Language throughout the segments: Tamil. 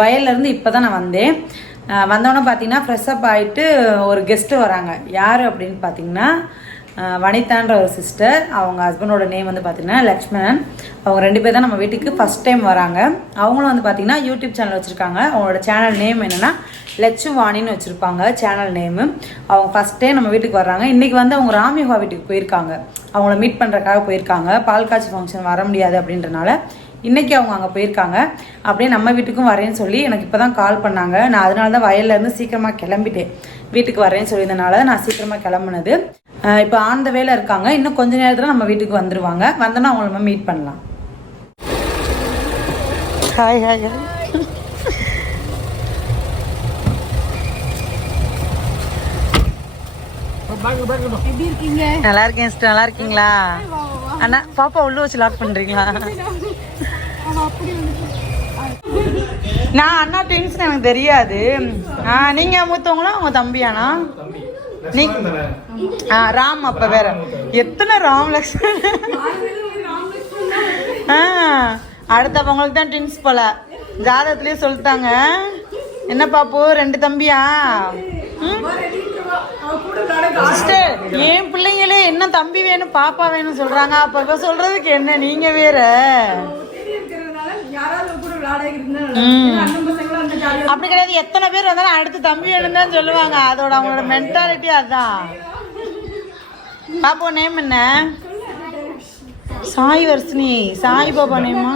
வயல்லேருந்து இப்போ தான் நான் வந்தேன். வந்தோடனே பார்த்தீங்கன்னா ஃப்ரெஷ்அப் ஆகிட்டு ஒரு கெஸ்ட்டு வராங்க. யார் அப்படின்னு பார்த்தீங்கன்னா வனிதான்ற ஒரு சிஸ்டர் அவங்க ஹஸ்பண்டோட நேம் வந்து பார்த்தீங்கன்னா லக்ஷ்மணன். அவங்க ரெண்டு பேர் தான் நம்ம வீட்டுக்கு ஃபஸ்ட் டைம் வராங்க. அவங்களும் வந்து பார்த்தீங்கன்னா யூடியூப் சேனல் வச்சுருக்காங்க. அவங்களோட சேனல் நேம் என்னென்னா லட்சு வாணின்னு வச்சுருப்பாங்க. சேனல் நேமு அவங்க ஃபஸ்ட் டைம் நம்ம வீட்டுக்கு வர்றாங்க. இன்றைக்கி வந்து அவங்க ராமிஹா வீட்டுக்கு போயிருக்காங்க. அவங்கள மீட் பண்ணுறக்காக போயிருக்காங்க. பால் காய்ச்சி ஃபங்க்ஷன் வர முடியாது அப்படின்றனால இன்னைக்கு அவங்க அங்கே போயிருக்காங்க. அப்படியே நம்ம வீட்டுக்கும் வரேன்னு சொல்லி எனக்கு இப்போ தான் கால் பண்ணாங்க. நான் அதனால தான் வயல்லேருந்து சீக்கிரமாக கிளம்பிட்டேன். வீட்டுக்கு வரேன்னு சொல்லியிருந்தனால நான் சீக்கிரமாக கிளம்புனது. இப்போ ஆன் த வேல இருக்காங்க. இன்னும் கொஞ்ச நேரத்தில் நம்ம வீட்டுக்கு வந்துருவாங்க. வந்தோன்னா அவங்கள நம்ம மீட் பண்ணலாம். ஹாய் ஹாய் ஹாய் எப்படி இருக்கீங்க? நல்லா இருக்கேன். நல்லா இருக்கீங்களா? அண்ணா பாப்பா உள்ள வச்சு லாக் பண்றீங்களா? நான் அண்ணா டென்ஷன் எனக்கு தெரியாது. ஆ நீங்க மூத்தவங்களா உங்கள் தம்பியாண்ணா? நீ ஆ ராம் அப்ப வேற. எத்தனை ராம் லக்ஷ்மண்? ஆ அடுத்தவங்களுக்கு தான் ட்வின்ஸ் போல. ஜாதகத்திலே சொல்லிட்டாங்க. என்ன பாப்பு ரெண்டு தம்பியா? சிஸ்டர் என் பிள்ளைங்களே என்ன தம்பி வேணும் பாப்பா வேணும் சொல்றாங்க. அப்ப சொல்றதுக்கு என்ன? நீங்க வேற. அப்படி கிடையாது. எத்தனை பேர் வந்தாலும் அடுத்து தம்பி வேணும் தான் சொல்லுவாங்க. அதோட அவங்களோட மென்டாலிட்டி அதான் பாப்போ நேம் என்ன? சாய் வர்ஷினி. சாய் பாபா நேமா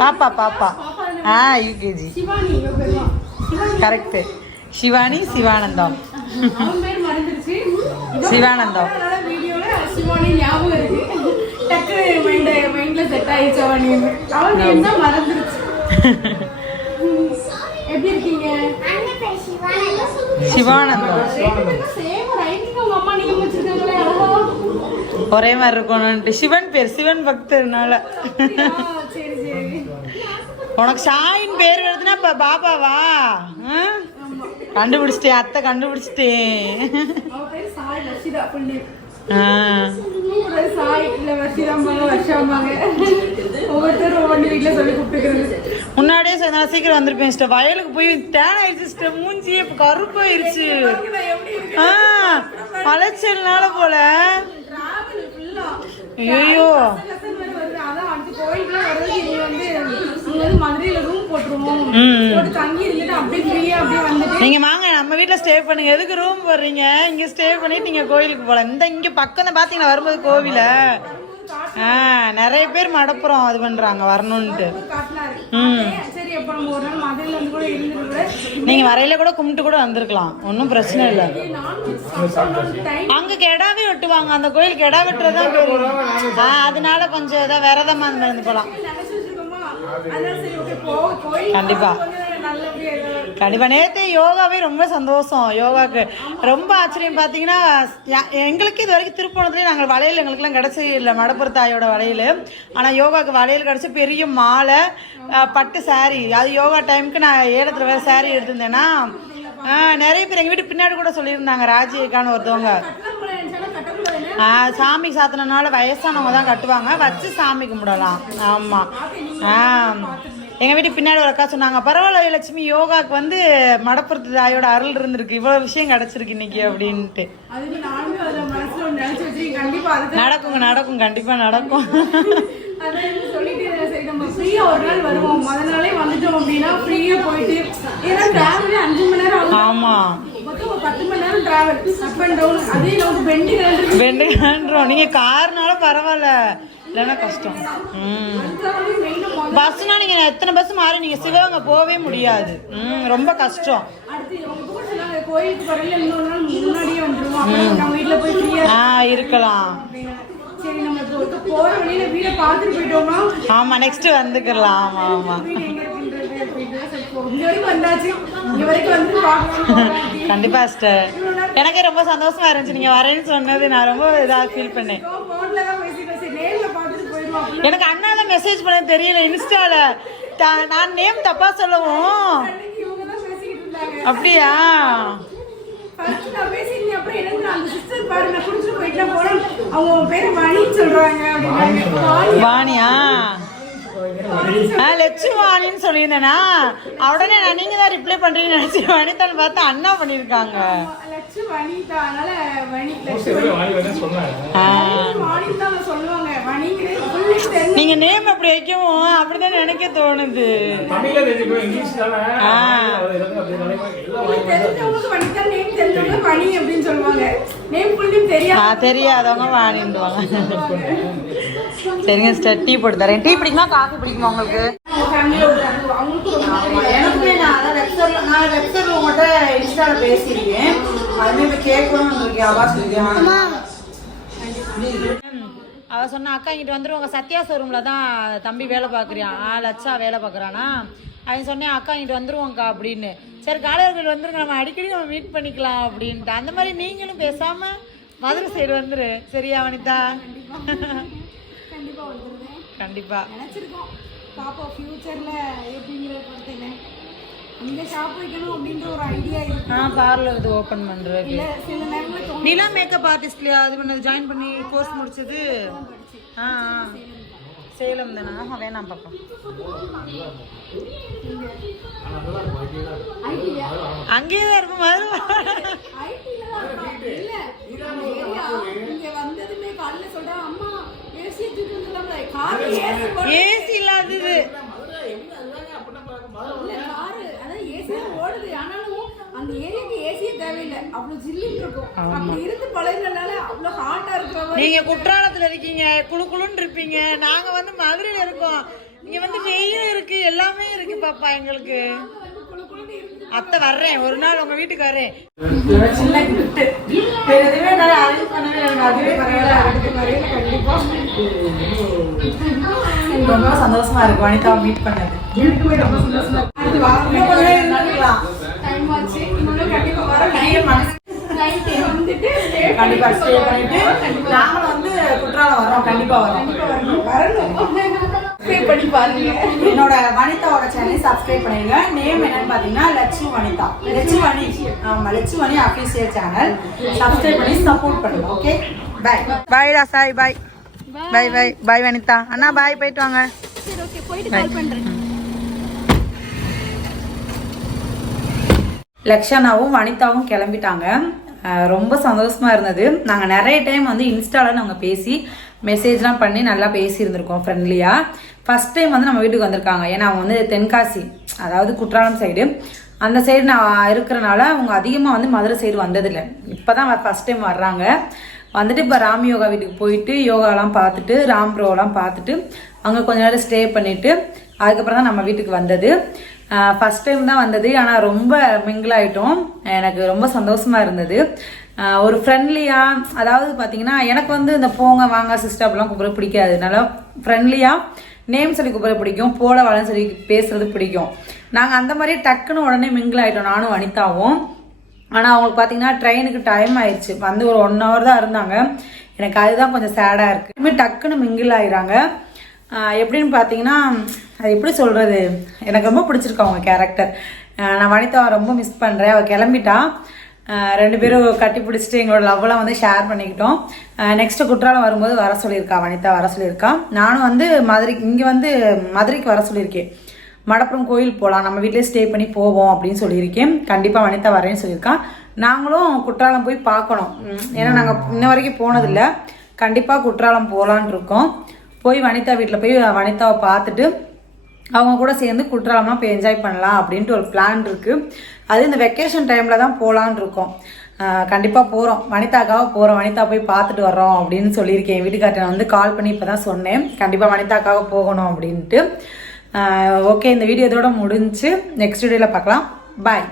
பாப்பா பாப்பா. ஆ யூகேஜி கரெக்டு சிவானி சிவானந்தம். சிவானந்தம். சிவானி ஞாபகம் இருக்கு டக்கு மைண்ட் மைண்ட்ல செட் ஆயிடுச்சு அவன் அவன் மறந்துருச்சு எப்படி இருக்கீங்க? சிவானந்தம் ஒரே மாதிரி இருக்கணும்ட்டு சிவன் பேர் சிவன் பக்தர்னால. உனக்கு சாயின் பேர் வருதுன்னா இப்ப பாபாவா? கண்டுபிடிச்சிட்டேன் அத்தை கண்டுபிடிச்சிட்டேன். ஒவ்வொருத்தரும் ஒவ்வொன்று வீட்டுல சொல்லி கூப்பிட்டுக்கிறது. முன்னாடியே சொன்னா சீக்கிரம் வந்திருப்பேன் சிஸ்டர். வயலுக்கு போய் டேன் ஆயிடுச்சு சிஸ்டர். மூஞ்சி இப்ப கருப்பு ஆயிடுச்சு. ஆ அலைச்சல்னால போல. ஐயோ நீங்க வாங்க நம்ம வீட்டுல ஸ்டே பண்ணுங்க. எதுக்கு ரூம் போடுறீங்க? இங்க ஸ்டே பண்ணிட்டு நீங்க கோயிலுக்கு போகலாம் இந்த இங்க பக்கம் தான் பாத்தீங்களா? வரும்போது கோவில. ஆ. நிறைய பேர் மடப்புறம் இது பண்றாங்க வரணும்ட்டு நீங்க வரையில கூட கும்பிட்டு கூட வந்திருக்கலாம். ஒன்றும் பிரச்சனை இல்லை. அங்க கெடாவே வெட்டுவாங்க. அந்த கோயில் கெடா வெட்டுறதா பேரு. ஆ அதனால கொஞ்சம் ஏதோ விரதமா அந்த மாதிரி இருந்து போலாம் கண்டிப்பா. கண்டிப்பா. நேற்று யோகாவே ரொம்ப சந்தோஷம். யோகாக்கு ரொம்ப ஆச்சரியம். பார்த்தீங்கன்னா எங்களுக்கு இது வரைக்கும் திருப்பணத்துலேயே நாங்கள் வளையல் எங்களுக்குலாம் கிடச்சி இல்லை. மடப்புற தாயோட வளையல். ஆனால் யோகாவுக்கு வளையல் கிடச்சி பெரிய மாலை பட்டு saree. அது யோகா டைமுக்கு நான் ஏலத்தில் வேறு saree எடுத்திருந்தேன்னா நிறைய பேர் எங்கள் வீட்டு பின்னாடி கூட சொல்லியிருந்தாங்க. ராஜிகான்னு ஒருத்தவங்க. சாமி சாத்தினால வயசானவங்க தான் கட்டுவாங்க. வச்சு சாமி கும்பிடலாம். ஆமாம் ஆ. எங்க வீட்டு பின்னாடி ஒரு அக்கா சொன்னாங்க பரவாயில்ல லட்சுமி யோகாக்கு வந்து மடப்புறத்து தாயோட அருள் இருந்திருக்கு. இவ்வளவு விஷயம் கிடைச்சிருக்கு இன்னைக்கு அப்படின்ட்டு. நடக்குங்க நடக்கும் கண்டிப்பா நடக்கும். ஆமா. நீங்க கார்னால பரவாயில்ல. இல்லைன்னா கஷ்டம். பஸ்னா நீங்க எத்தனை பஸ் மாறி நீங்க சிவகங்கை போகவே முடியாது. ம் ரொம்ப கஷ்டம். ஆ இருக்கலாம். ஆமா நெக்ஸ்ட் வந்துக்கலாம். ஆமா ஆமா. கண்டிப்பா சிஸ்டர் எனக்கே ரொம்ப சந்தோஷமா இருந்துச்சு. நீங்க வரேன்னு சொன்னது நான் ரொம்ப இதா ஃபீல் பண்ணேன் போன்ல தான் பேசிட்டோம் சரி நேர்ல எனக்கு அண்ணால மெசேஜ் பண்ண தெரியல இன்ஸ்டால. நான் நேம் தப்பா சொல்லவும். அப்படியா? வாணியா? லட்சுமானின்னு சொல்லியிருந்தேனா? உடனே நான் நீங்க தான் ரிப்ளை பண்றீங்கன்னு நினைச்சு வனிதான் பார்த்தா அண்ணா தெரிஞ்சு நீங்க நேம் அப்படி வைக்கவும் அப்படிதான் நினைக்க தோணுது. தெரியாதவங்க வாணிடுவாங்க சரிங்க சிஸ்டர் டீ போட்டு தரேன். டீ பிடிக்குமா காஃபி பிடிக்குமா அவங்களுக்கு எனக்குமே நான் அதான் வெப்சைட்ல நான் வெப்சைட்ல உங்கள்கிட்ட இன்ஸ்டால பேசியிருக்கேன். அதுமே இப்போ கேட்கணும்னு இருக்கேன் அவா சொன்ன அக்கா இங்கிட்டு வந்துருவாங்க சத்யா ஷோரூம்ல தான் தம்பி வேலை பார்க்குறியான் ஆ லட்சா வேலை பார்க்குறானா? அவன் சொன்னேன் அக்கா இங்கிட்டு வந்துருவாங்க்கா அப்படின்னு. சரி காலையர்கள் வந்துருங்க. நம்ம அடிக்கடி நம்ம மீட் பண்ணிக்கலாம் அப்படின்ட்டு. அந்த மாதிரி நீங்களும் பேசாம மதுரை சைடு வந்துரு. சரியா வனிதா? கண்டிப்பா. வந்துருவேன். கண்டிப்பா. பாப்பா ஃபியூச்சர்ல எப்படிங்கிறத பொறுத்துங்க இங்க ஷாப் வைக்கணும் அப்படின்ற ஒரு ஐடியா இருக்கு. நான் பார்லர் இது ஓப்பன் பண்றது இல்ல சில நேரங்களில் தோணும். நிலா மேக்கப் ஆர்டிஸ்ட்லயா அது பண்ணது ஜாயின் பண்ணி கோர்ஸ் முடிச்சது. ஆ. சேலம் தானே? ஆஹா வேணாம் பாப்பா அங்கேயே தான் இருக்கும் மதுரை. ஐடில தான் இருக்கான். இல்ல அந்த ஏரியா இங்க வந்ததுமே காலையில சொல்றான் அம்மா ஏசி தூக்கி வந்துடலாம்ல கார் ஏசி போட்டு ஏசி இல்லாதது இல்ல காரு அதான் ஏசி ஓடுது ஆனாலும் அந்த ஏரியாக்கு ஏசியே தேவையில்லை. அவ்வளவு ஜில்லுன்னு இருக்கும். அப்படி இருந்து பழகினால அவ்வளவு ஹாட்டா இருக்கிற மாதிரி நீங்க குற்றாலத்துல இருக்கீங்க குளு குளுன்னு இருப்பீங்க. நாங்க வந்து மதுரையில இருக்கோம். இங்க வந்து வெயில் இருக்கு எல்லாமே இருக்கு பாப்பா எங்களுக்கு. அத்தை வர்றேன். ஒரு நாள் உங்க வீட்டுக்கு வர்றேன். ரொம்ப சந்தோஷமா இருக்கு. வனிதாவை மீட் பண்ணது பண்ணிட்டு ஸ்டே பண்ணிட்டு கண்டிப்பா நாங்களும் வந்து குற்றாலம் வரோம் கண்டிப்பா வரோம் வரணும். வரணும் Stay பண்ணி பாருங்க. என்னோட வனிதாவோட சேனலை சப்ஸ்கிரைப் பண்ணிருங்க நேம் என்னன்னு பாத்தீங்கன்னா லட்சு வனிதா. லட்சு வனி ஆமா Latchu Vani official channel subscribe பண்ணி சப்போர்ட் பண்ணுங்க okay bye bye ராசாய் bye bye bye bye Vanitha. அண்ணா பாய் போயிட்டு வாங்க. சரி ஓகே போயிட்டு கால் பண்றேன். லக்ஷனாவும் வனிதாவும் கிளம்பிட்டாங்க. ரொம்ப சந்தோஷமா இருந்தது. நாங்கள் நிறைய டைம் வந்து இன்ஸ்டாவில் நாங்கள் பேசி மெசேஜ்லாம் பண்ணி நல்லா பேசியிருந்திருக்கோம் ஃப்ரெண்ட்லியாக ஃபர்ஸ்ட் டைம் வந்து நம்ம வீட்டுக்கு வந்திருக்காங்க. ஏன்னா அவங்க வந்து தென்காசி அதாவது குற்றாலம் சைடு அந்த சைடு நான் இருக்கிறனால அவங்க அதிகமாக வந்து மதுரை சைடு வந்ததில்லை. இப்போ தான் ஃபர்ஸ்ட் டைம் வர்றாங்க. வந்துட்டு இப்போ ராம் யோகா வீட்டுக்கு போயிட்டு யோகாலாம் பார்த்துட்டு ராம் ப்ரோலாம் பார்த்துட்டு அங்கே கொஞ்ச நேரம் ஸ்டே பண்ணிவிட்டு அதுக்கப்புறம் தான் நம்ம வீட்டுக்கு வந்தது. ஃபர்ஸ்ட் டைம் தான் வந்தது. ஆனால் ரொம்ப மிங்கிள் ஆயிட்டோம். எனக்கு ரொம்ப சந்தோஷமா இருந்தது. ஒரு ஃப்ரெண்ட்லியாக அதாவது பார்த்தீங்கன்னா எனக்கு வந்து இந்த போங்க வாங்க சிஸ்டர் அப்படிலாம் கூப்பிட பிடிக்காது. நல்லா ஃப்ரெண்ட்லியாக நேம் சொல்லி கூப்பிட பிடிக்கும். போல வளம் சொல்லி பேசுறது பிடிக்கும். நாங்கள் அந்த மாதிரி டக்குன்னு உடனே மிங்கிள் ஆயிட்டோம் நானும் வனிதாவும். ஆனால் அவங்களுக்கு பார்த்தீங்கன்னா ட்ரெயினுக்கு டைம் ஆயிடுச்சு. வந்து ஒரு ஒன் ஹவர் தான் இருந்தாங்க. எனக்கு அதுதான் கொஞ்சம் சேடாக இருக்குது டக்குன்னு மிங்கிள் ஆயிடுறாங்க எப்படின்னு பார்த்தீங்கன்னா அது எப்படி சொல்கிறது எனக்கு ரொம்ப பிடிச்சிருக்கு அவங்க கேரக்டர் நான் வனிதாவை ரொம்ப மிஸ் பண்ணுறேன் அவள் கிளம்பிட்டா. ரெண்டு பேரும் கட்டி பிடிச்சிட்டு எங்களோட லவ்லாம் வந்து ஷேர் பண்ணிக்கிட்டோம். நெக்ஸ்ட்டு குற்றாலம் வரும்போது வர சொல்லியிருக்கா வனிதா வர சொல்லியிருக்கா. நானும் வந்து மதுரை இங்கே வந்து மதுரைக்கு வர சொல்லியிருக்கேன். மடப்புறம் கோயில் போகலாம் நம்ம வீட்டிலே ஸ்டே பண்ணி போவோம் அப்படின்னு சொல்லியிருக்கேன். கண்டிப்பாக வனிதா வரேன்னு சொல்லியிருக்கான் நாங்களும் குற்றாலம் போய் பார்க்கணும். ஏன்னா நாங்கள் இன்ன வரைக்கும் போனதில்லை. கண்டிப்பாக குற்றாலம் போகலான் இருக்கோம். போய் வனிதா வீட்டில் போய் வனிதாவை பார்த்துட்டு அவங்க கூட சேர்ந்து குற்றாலமாக போய் என்ஜாய் பண்ணலாம் அப்படின்ட்டு ஒரு பிளான் இருக்குது அது இந்த வெக்கேஷன் டைமில் தான் போகலான் இருக்கோம். கண்டிப்பாக போகிறோம் வனிதாக்காக போகிறோம் வனிதா போய் பார்த்துட்டு வர்றோம் அப்படின்னு சொல்லியிருக்கேன். என் வீட்டுக்கார்ட்ட வந்து கால் பண்ணி இப்போ தான் சொன்னேன். கண்டிப்பாக வனிதாக்காக போகணும் அப்படின்ட்டு. ஓகே இந்த வீடியோ இதோட முடிஞ்சு நெக்ஸ்ட் வீடியோவில் பார்க்கலாம். பாய்